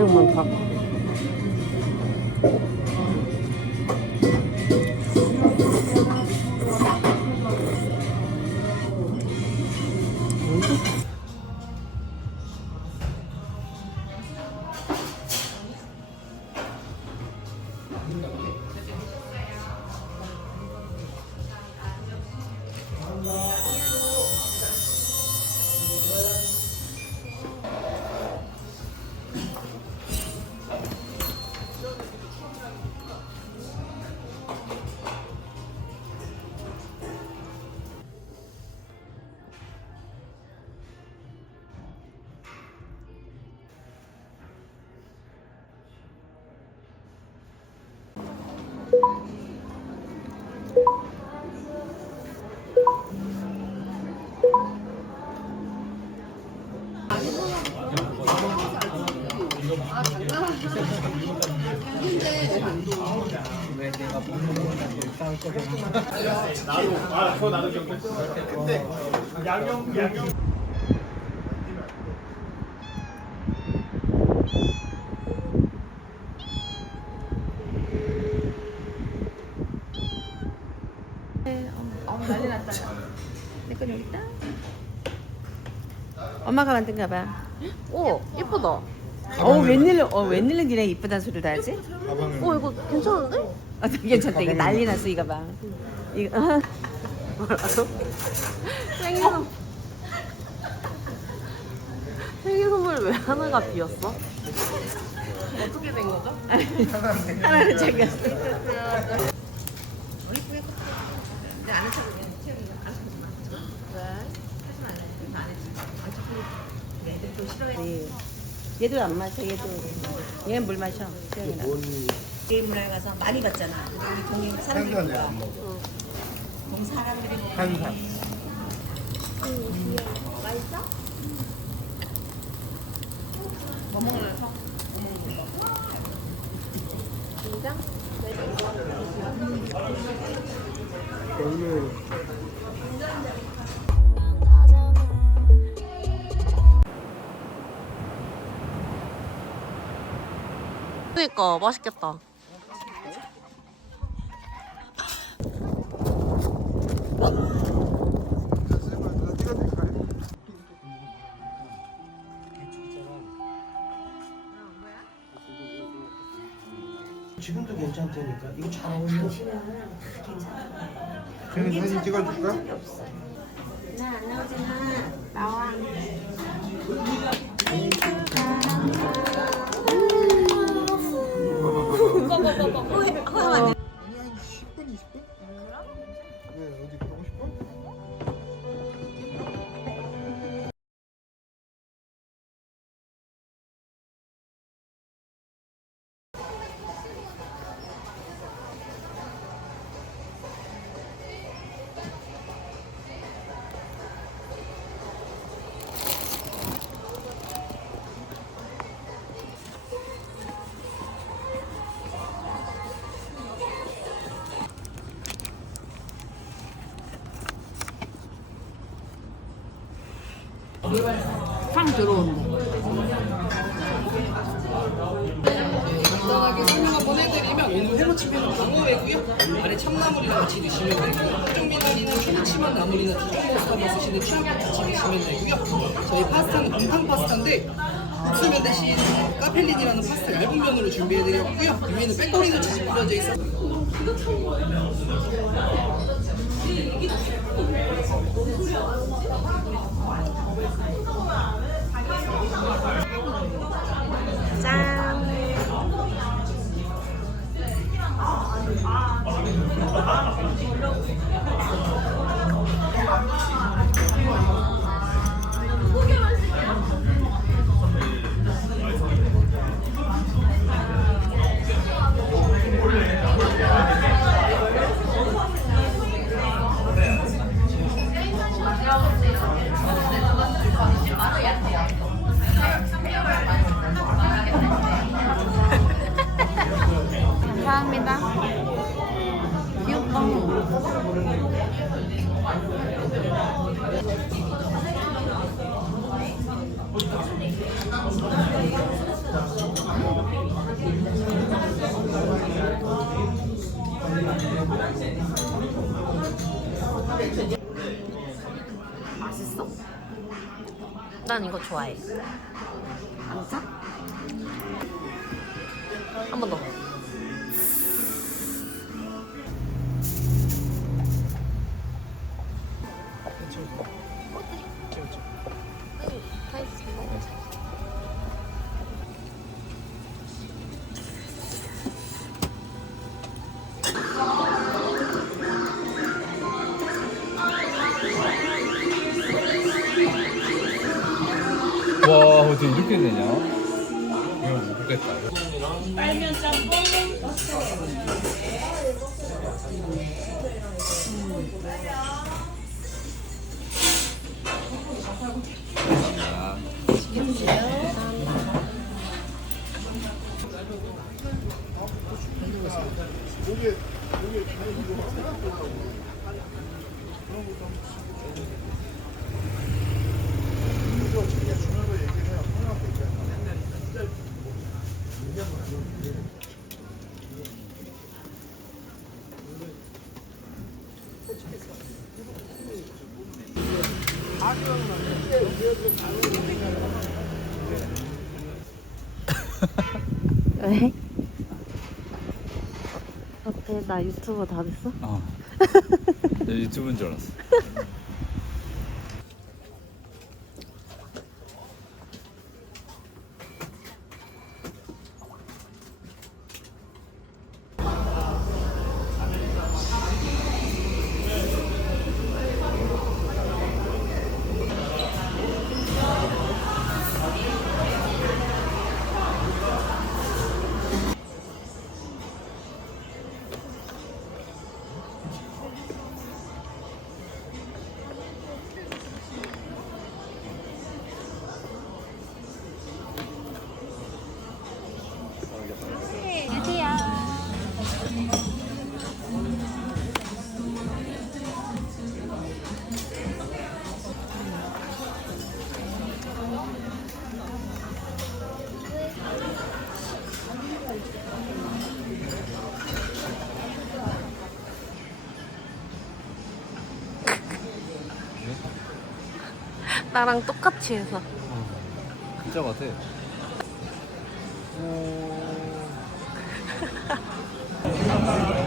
되게 많 다. 내건 여기 있다. 엄마가 만든가 봐. 오 예쁘다. 어 웬일로 어 웬일로 니네 이쁘다는 소리를 다 하지? 오 이거 괜찮은데? 아 되게 괜찮다. 이거 난리 났어 이 가방. 이거 생일 선 생일 선물 왜 하나가 비었어? 어떻게 된 거죠? 하나는 챙겼어. 네. 얘도 안 마셔. 얘도 얘는 물 마셔. 수영이나. 게임을 가서 많이 봤잖아. 우리 동네 사람들이니까. 동 사람들이 한산. 그니까 맛있겠다. 지금도 괜찮다니까. 이거 잘 어울려. 그냥 사진 찍어줄까? 나안 나오잖아. 나와. 아니 한 10분 20분? 왜 어디 간단하게 설명 한번 해드리면 오늘 회무침에는 방어회고요. 안에 참나물이랑 같이 드시면 되고요. 특종 미나리는 초무침한 나물이나 두종버섯하고 쓰시는 취향과 같이 드시면 되고요. 저희 파스타는 곰탕 파스타인데 국수면 대신 카펠린이라는 파스타 얇은 면으로 준비해드렸고요. 위에는 빼꼬리는 치즈 뿌려져 있어. 맛있어? 소리 안 나지? 난 이거 좋아해. 안 짜? 한 번 더. 어떻게 이렇게 되냐? 이거 못 먹겠다. 왜? 어때? 나 유튜버 다 됐어? 어. 나 유튜브인 줄 알았어. 나랑 똑같이 해서 어, 진짜 같아. 오...